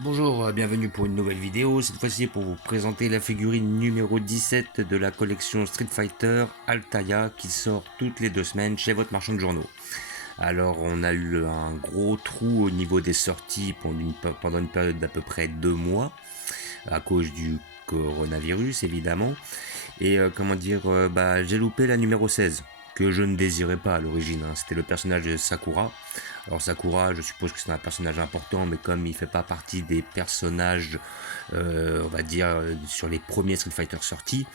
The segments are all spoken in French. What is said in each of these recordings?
Bonjour, bienvenue pour une nouvelle vidéo, cette fois-ci pour vous présenter la figurine numéro 17 de la collection Street Fighter Altaïa qui sort toutes les 2 semaines chez votre marchand de journaux. Alors on a eu un gros trou au niveau des sorties pendant une période d'à peu près 2 mois à cause du coronavirus évidemment. Et j'ai loupé la numéro 16 que je ne désirais pas à l'origine, hein. C'était le personnage de Sakura. Alors Sakura, je suppose que c'est un personnage important, mais comme il fait pas partie des personnages, on va dire, sur les premiers Street Fighter sortis,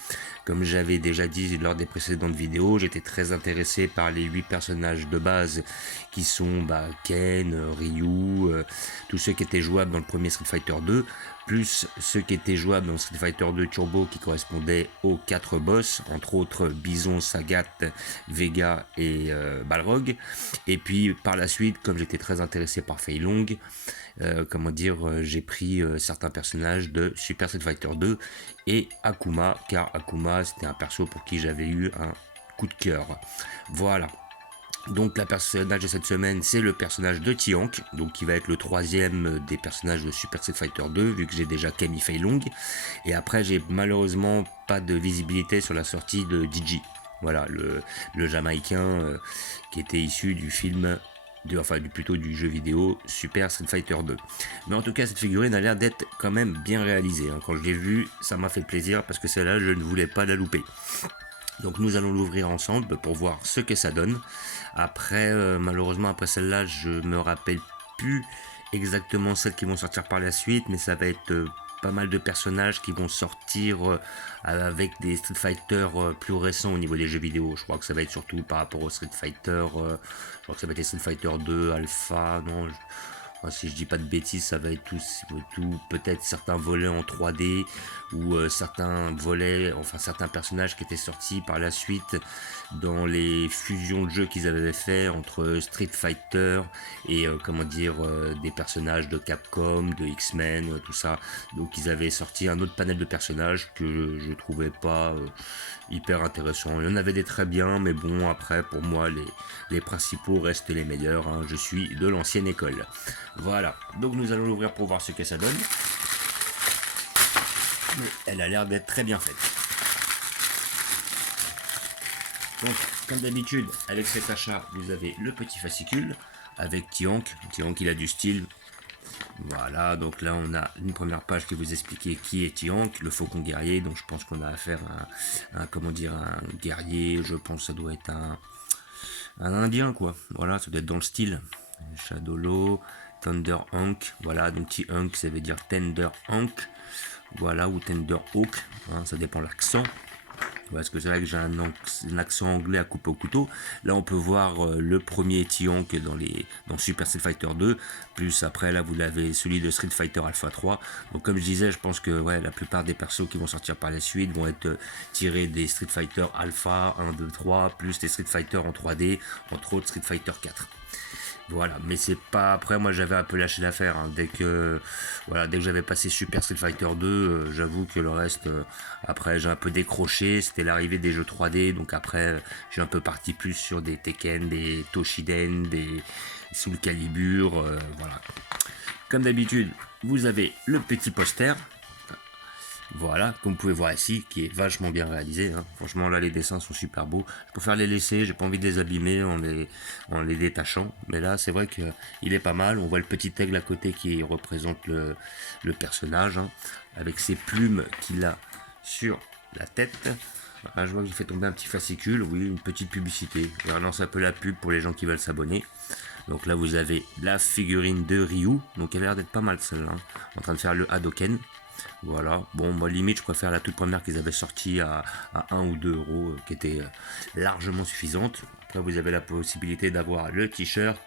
comme j'avais déjà dit lors des précédentes vidéos, j'étais très intéressé par les 8 personnages de base qui sont Ken, Ryu, tous ceux qui étaient jouables dans le premier Street Fighter 2, plus ceux qui étaient jouables dans Street Fighter 2 Turbo qui correspondaient aux 4 boss, entre autres Bison, Sagat, Vega et Balrog. Et puis par la suite, comme j'étais très intéressé par Fei Long, j'ai pris certains personnages de Super Street Fighter 2 et Akuma, car Akuma c'était un perso pour qui j'avais eu un coup de cœur. Voilà. Donc la personnage de cette semaine, c'est le personnage de Tiank, donc qui va être le troisième des personnages de Super Street Fighter 2, vu que j'ai déjà Camille Fei Long. Et après, j'ai malheureusement pas de visibilité sur la sortie de DJ. Voilà, le Jamaïcain qui était issu du film, plutôt du jeu vidéo Super Street Fighter 2. Mais en tout cas, cette figurine a l'air d'être quand même bien réalisée, hein. Quand je l'ai vue, ça m'a fait plaisir parce que celle-là, je ne voulais pas la louper. Donc nous allons l'ouvrir ensemble pour voir ce que ça donne. Après, malheureusement, après celle-là, je me rappelle plus exactement celles qui vont sortir par la suite, mais ça va être pas mal de personnages qui vont sortir avec des Street Fighter plus récents au niveau des jeux vidéo. Je crois que ça va être surtout par rapport au Street Fighter, je crois que ça va être les Street Fighter 2, Alpha, non, si je dis pas de bêtises, ça va être tout peut-être certains volets en 3D ou certains personnages qui étaient sortis par la suite dans les fusions de jeux qu'ils avaient fait entre Street Fighter et des personnages de Capcom, de X-Men, tout ça. Donc ils avaient sorti un autre panel de personnages que je trouvais pas hyper intéressant. Il y en avait des très bien, mais bon, après pour moi les principaux restent les meilleurs, hein. Je suis de l'ancienne école. Voilà, donc nous allons l'ouvrir pour voir ce que ça donne. Mais elle a l'air d'être très bien faite. Donc, comme d'habitude, avec cet achat, vous avez le petit fascicule avec Tiank. Tiank, il a du style. Voilà, donc là on a une première page qui vous expliquait qui est Tiank, le faucon guerrier. Donc je pense qu'on a affaire à un guerrier. Je pense que ça doit être un indien, quoi. Voilà, ça doit être dans le style. Shadowlo, Thunder Hank, voilà, donc T-Hank ça veut dire Tender Hank, voilà, ou Tender Hawk, hein, ça dépend de l'accent. Parce que c'est vrai que j'ai un accent anglais à couper au couteau. Là, on peut voir le premier T-Hank dans Super Street Fighter 2. Plus après, là, vous l'avez celui de Street Fighter Alpha 3. Donc, comme je disais, je pense que la plupart des persos qui vont sortir par la suite vont être tirés des Street Fighter Alpha 1, 2, 3, plus des Street Fighter en 3D, entre autres Street Fighter 4. Voilà, mais c'est pas. Après, moi j'avais un peu lâché l'affaire, hein. Dès que j'avais passé Super Street Fighter 2, j'avoue que le reste, après j'ai un peu décroché. C'était l'arrivée des jeux 3D, donc après j'ai un peu parti plus sur des Tekken, des Toshiden, des Soul Calibur, voilà. Comme d'habitude, vous avez le petit poster. Voilà, comme vous pouvez voir ici, qui est vachement bien réalisé, hein. Franchement, là, les dessins sont super beaux. Je préfère les laisser, j'ai pas envie de les abîmer en les détachant. Mais là, c'est vrai qu'il est pas mal. On voit le petit aigle à côté qui représente le personnage, hein, avec ses plumes qu'il a sur la tête. Voilà, je vois qu'il fait tomber un petit fascicule, oui, une petite publicité. Je relance un peu la pub pour les gens qui veulent s'abonner. Donc là, vous avez la figurine de Ryu, donc elle a l'air d'être pas mal celle-là, hein, en train de faire le Hadoken. Voilà, bon, moi limite je préfère la toute première qu'ils avaient sortie à 1 ou 2 euros, qui était largement suffisante. Après, vous avez la possibilité d'avoir le t-shirt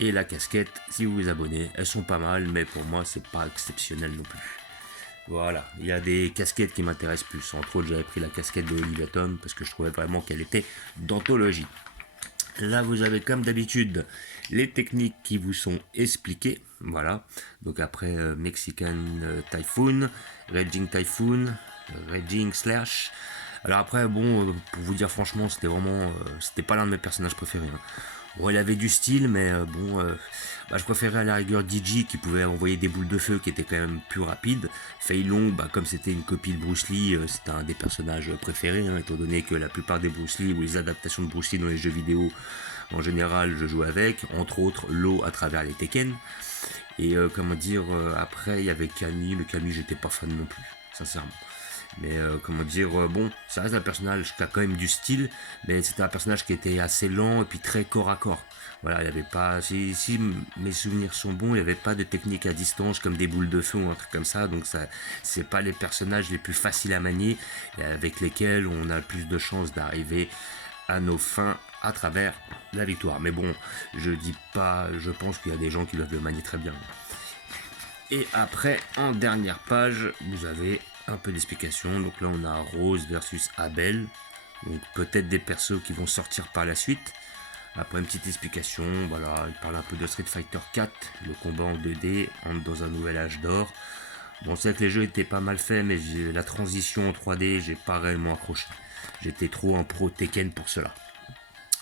et la casquette si vous vous abonnez. Elles sont pas mal, mais pour moi, c'est pas exceptionnel non plus. Voilà, il y a des casquettes qui m'intéressent plus. Entre autres, j'avais pris la casquette de Olivaton parce que je trouvais vraiment qu'elle était d'anthologie. Là, vous avez comme d'habitude les techniques qui vous sont expliquées. Voilà. Donc après Mexican Typhoon, Raging Typhoon, Raging Slash. Alors après, bon, pour vous dire franchement, c'était pas l'un de mes personnages préférés, hein. Bon, il avait du style, mais je préférais à la rigueur DJ qui pouvait envoyer des boules de feu qui étaient quand même plus rapides. Fei Long, comme c'était une copie de Bruce Lee, c'était un des personnages préférés, hein, étant donné que la plupart des Bruce Lee ou les adaptations de Bruce Lee dans les jeux vidéo, en général, je joue avec, entre autres Lo à travers les Tekken. Et après il y avait Camille, mais Camille j'étais pas fan non plus, sincèrement. Mais bon, ça reste un personnage qui a quand même du style, mais c'était un personnage qui était assez lent et puis très corps à corps. Voilà, il n'y avait pas, si mes souvenirs sont bons, il n'y avait pas de technique à distance comme des boules de feu ou un truc comme ça, donc ça, c'est pas les personnages les plus faciles à manier et avec lesquels on a le plus de chances d'arriver à nos fins à travers la victoire. Mais bon, je dis pas, je pense qu'il y a des gens qui doivent le manier très bien. Et après, en dernière page, vous avez un peu d'explication. Donc là, on a Rose versus Abel. Donc peut-être des persos qui vont sortir par la suite. Après une petite explication, voilà, il parle un peu de Street Fighter 4, le combat en 2D, entre dans un nouvel âge d'or. Bon, c'est vrai que les jeux étaient pas mal faits, mais la transition en 3D, j'ai pas réellement accroché. J'étais trop un pro Tekken pour cela.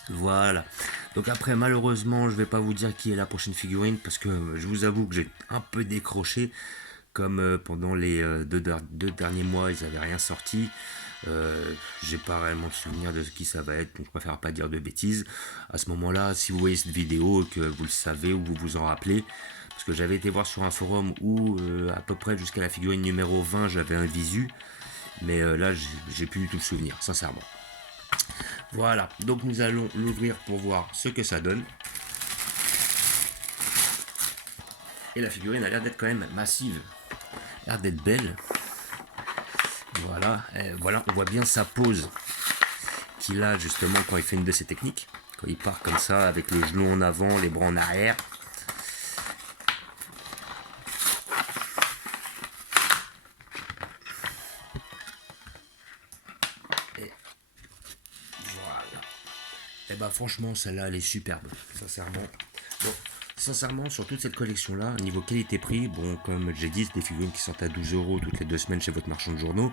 Voilà. Donc après, malheureusement, je vais pas vous dire qui est la prochaine figurine parce que je vous avoue que j'ai un peu décroché. Comme pendant les deux derniers mois, ils n'avaient rien sorti. J'ai pas réellement de souvenir de qui ça va être, donc je préfère pas dire de bêtises. À ce moment-là, si vous voyez cette vidéo, que vous le savez ou vous vous en rappelez, parce que j'avais été voir sur un forum où à peu près jusqu'à la figurine numéro 20, j'avais un visu, mais là, j'ai plus du tout le souvenir, sincèrement. Voilà, donc nous allons l'ouvrir pour voir ce que ça donne. Et la figurine a l'air d'être quand même massive, a l'air d'être belle. Voilà, voilà, on voit bien sa pose qu'il a justement quand il fait une de ses techniques. Quand il part comme ça, avec le genou en avant, les bras en arrière. Et voilà. Et bah franchement, celle-là, elle est superbe, sincèrement. Bon, sincèrement, sur toute cette collection-là, niveau qualité-prix, bon, comme j'ai dit, c'est des figurines qui sortent à 12 € toutes les 2 semaines chez votre marchand de journaux.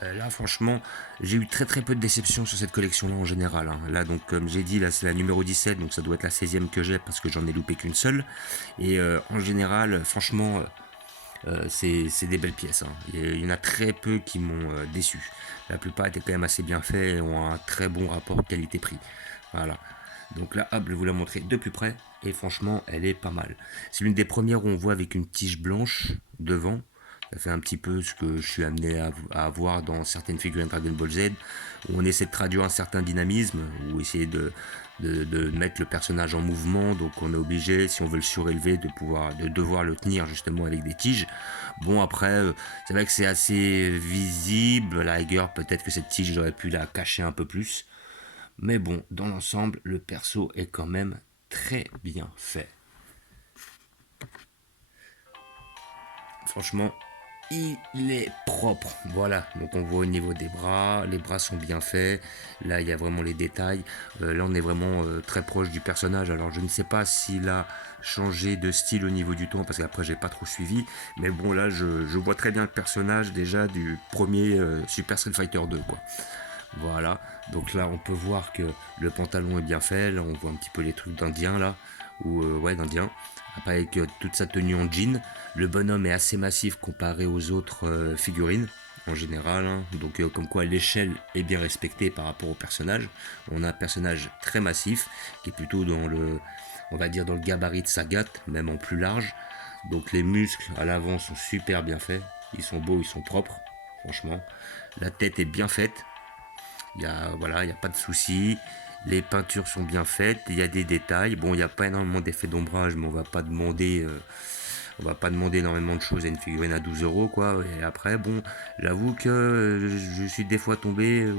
Là, franchement, j'ai eu très très peu de déception sur cette collection-là en général, hein. Là, donc, comme j'ai dit, là, c'est la numéro 17, donc ça doit être la 16e que j'ai parce que j'en ai loupé qu'une seule. Et en général, franchement, c'est des belles pièces, hein. Il y en a très peu qui m'ont déçu. La plupart étaient quand même assez bien faits et ont un très bon rapport qualité-prix. Voilà. Donc là, hop, je vais vous la montrer de plus près. Et franchement, elle est pas mal. C'est l'une des premières où on voit avec une tige blanche devant. Ça fait un petit peu ce que je suis amené à avoir dans certaines figurines Dragon Ball Z, où on essaie de traduire un certain dynamisme, ou essayer de mettre le personnage en mouvement. Donc on est obligé, si on veut le surélever, de devoir le tenir justement avec des tiges. Bon, après, c'est vrai que c'est assez visible. À la rigueur, peut-être que cette tige, j'aurais pu la cacher un peu plus. Mais bon, dans l'ensemble, le perso est quand même très bien fait. Franchement, il est propre. Voilà, donc on voit au niveau des bras, les bras sont bien faits. Là, il y a vraiment les détails. Là, on est vraiment très proche du personnage. Alors, je ne sais pas s'il a changé de style au niveau du temps, parce qu'après, j'ai pas trop suivi. Mais bon, là, je vois très bien le personnage déjà du premier Super Street Fighter 2, quoi. Voilà, donc là on peut voir que le pantalon est bien fait, là on voit un petit peu les trucs d'Indien là, ou ouais d'Indien, après avec toute sa tenue en jean, le bonhomme est assez massif comparé aux autres figurines en général, hein. Donc comme quoi l'échelle est bien respectée par rapport au personnage, on a un personnage très massif qui est plutôt dans le, on va dire dans le gabarit de Sagat, même en plus large, donc les muscles à l'avant sont super bien faits, ils sont beaux, ils sont propres, franchement, la tête est bien faite. Voilà, il n'y a pas de souci. Les peintures sont bien faites. Il y a des détails. Bon, il n'y a pas énormément d'effets d'ombrage, mais on va pas demander énormément de choses à une figurine à 12 € quoi. Et après, bon, j'avoue que je suis des fois tombé,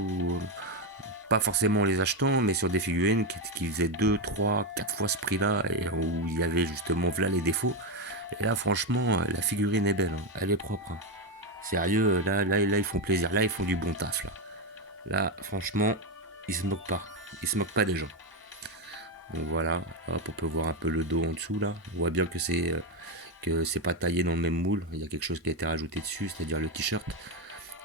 pas forcément en les achetant, mais sur des figurines qui faisaient 2, 3, 4 fois ce prix-là, et où il y avait justement là les défauts. Et là, franchement, la figurine est belle, hein. Elle est propre, hein. Sérieux, là, ils font plaisir. Là, ils font du bon taf, là. Là, franchement, ils se moquent pas. Ils se moquent pas des gens. Donc voilà, hop, on peut voir un peu le dos en dessous là. On voit bien que c'est pas taillé dans le même moule. Il y a quelque chose qui a été rajouté dessus, c'est-à-dire le t-shirt.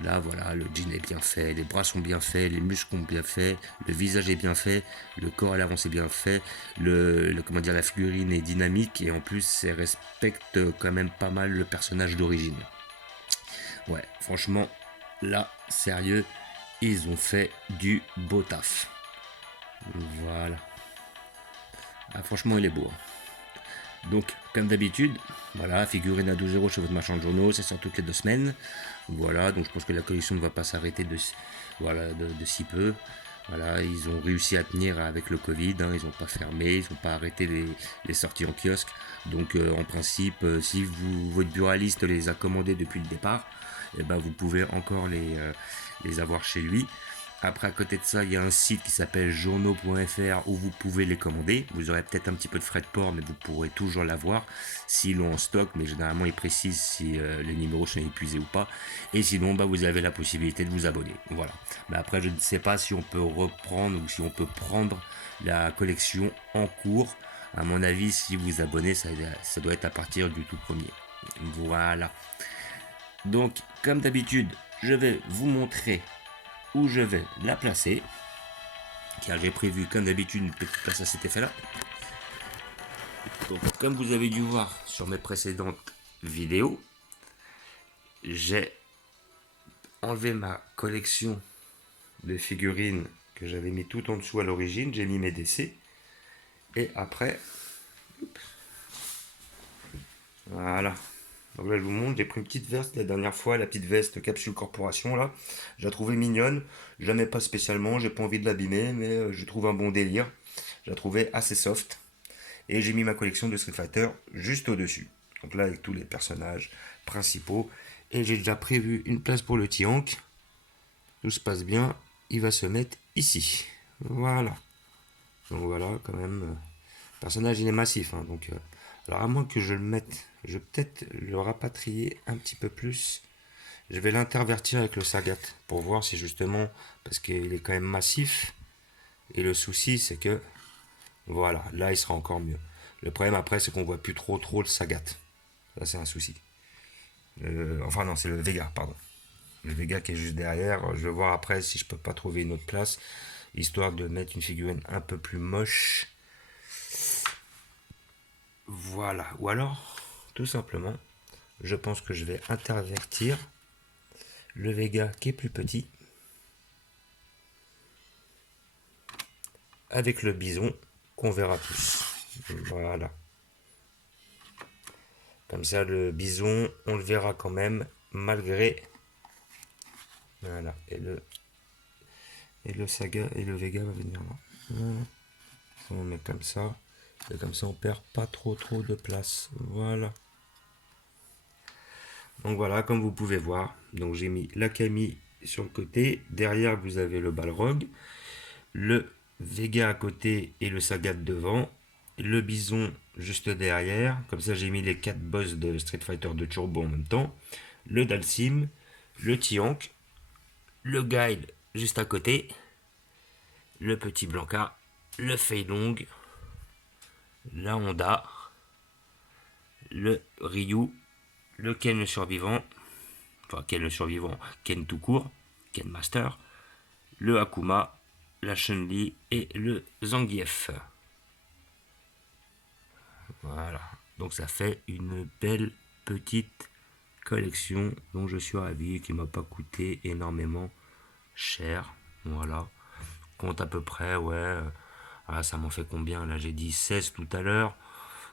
Là, voilà, le jean est bien fait, les bras sont bien faits, les muscles sont bien faits, le visage est bien fait, le corps à l'avance est bien fait, comment dire, la figurine est dynamique et en plus, elle respecte quand même pas mal le personnage d'origine. Ouais, franchement, là, sérieux, ils ont fait du beau taf. Voilà. Ah, franchement, il est beau, hein. Donc, comme d'habitude, voilà, figurine à 12 € chez votre marchand de journaux, ça sort toutes les 2 semaines. Voilà, donc je pense que la collection ne va pas s'arrêter de si peu. Voilà, ils ont réussi à tenir avec le Covid, hein, ils n'ont pas fermé, ils n'ont pas arrêté les sorties en kiosque. Donc en principe, si votre buraliste les a commandés depuis le départ, eh ben, vous pouvez encore les avoir chez lui. Après, à côté de ça, il y a un site qui s'appelle journaux.fr où vous pouvez les commander. Vous aurez peut-être un petit peu de frais de port, mais vous pourrez toujours l'avoir s'ils l'ont en stock. Mais généralement, ils précisent si les numéros sont épuisés ou pas. Et sinon, bah, vous avez la possibilité de vous abonner. Voilà. Mais après, je ne sais pas si on peut reprendre ou si on peut prendre la collection en cours. À mon avis, si vous abonnez, ça doit être à partir du tout premier. Voilà. Donc, comme d'habitude, je vais vous montrer où je vais la placer, car j'ai prévu comme d'habitude une petite place à cet effet là. Donc comme vous avez dû voir sur mes précédentes vidéos, j'ai enlevé ma collection de figurines que j'avais mis tout en dessous à l'origine, j'ai mis mes décès et après voilà. Donc là je vous montre, j'ai pris une petite veste la dernière fois, la petite veste Capsule Corporation là, je la trouvais mignonne, je la mets pas spécialement, j'ai pas envie de l'abîmer, mais je trouve un bon délire, je la trouvais assez soft. Et j'ai mis ma collection de Street Fighter juste au-dessus. Donc là, avec tous les personnages principaux. Et j'ai déjà prévu une place pour le Tiank. Tout se passe bien. Il va se mettre ici. Voilà. Donc voilà, quand même. Le personnage, il est massif, hein, donc, alors, à moins que je le mette, je vais peut-être le rapatrier un petit peu plus. Je vais l'intervertir avec le Sagat pour voir si justement, parce qu'il est quand même massif. Et le souci, c'est que voilà, là il sera encore mieux. Le problème après, c'est qu'on voit plus trop le Sagat. Ça, c'est un souci. Enfin, non, c'est le Vega, pardon. Le Vega qui est juste derrière. Je vais voir après si je peux pas trouver une autre place, histoire de mettre une figurine un peu plus moche. Voilà. Ou alors, tout simplement, je pense que je vais intervertir le Vega qui est plus petit avec le bison qu'on verra plus. Voilà. Comme ça, le bison, on le verra quand même, malgré. Voilà. Et le Saga et le Vega va venir là. Voilà. On met comme ça. Et comme ça, on perd pas trop de place. Voilà. Donc voilà, comme vous pouvez voir, donc j'ai mis la Camille sur le côté. Derrière, vous avez le Balrog, le Vega à côté et le Sagat devant. Le Bison juste derrière. Comme ça, j'ai mis les 4 boss de Street Fighter de Turbo en même temps. Le Dalsim, le Tiank, le Guile juste à côté, le petit Blanca, le Fei Long, la Honda, le Ryu, le Ken le survivant, enfin Ken le survivant, Ken tout court, Ken Master, le Akuma, la Chun-Li et le Zangief. Voilà, donc ça fait une belle petite collection dont je suis ravi, qui m'a pas coûté énormément cher. Voilà, compte à peu près, ouais. Ah, ça m'en fait combien là? J'ai dit 16 tout à l'heure.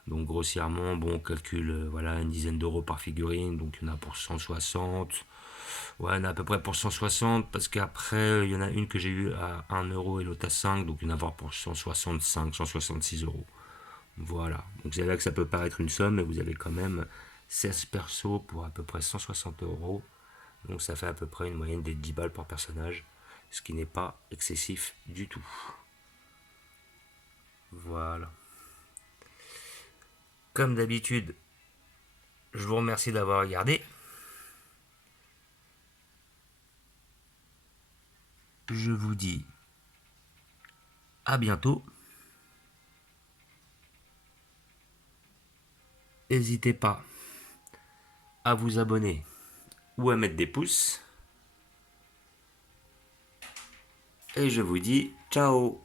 Donc grossièrement, bon, on calcule voilà, une dizaine d'euros par figurine, donc il y en a pour 160. Ouais, il y en a à peu près pour 160, parce qu'après, il y en a une que j'ai eue à 1 € et l'autre à 5, donc il y en a pour 165, 166 euros. Voilà, donc c'est là que ça peut paraître une somme, mais vous avez quand même 16 persos pour à peu près 160 euros. Donc ça fait à peu près une moyenne des 10 balles par personnage, ce qui n'est pas excessif du tout. Voilà. Comme d'habitude, je vous remercie d'avoir regardé. Je vous dis à bientôt. N'hésitez pas à vous abonner ou à mettre des pouces. et je vous dis ciao.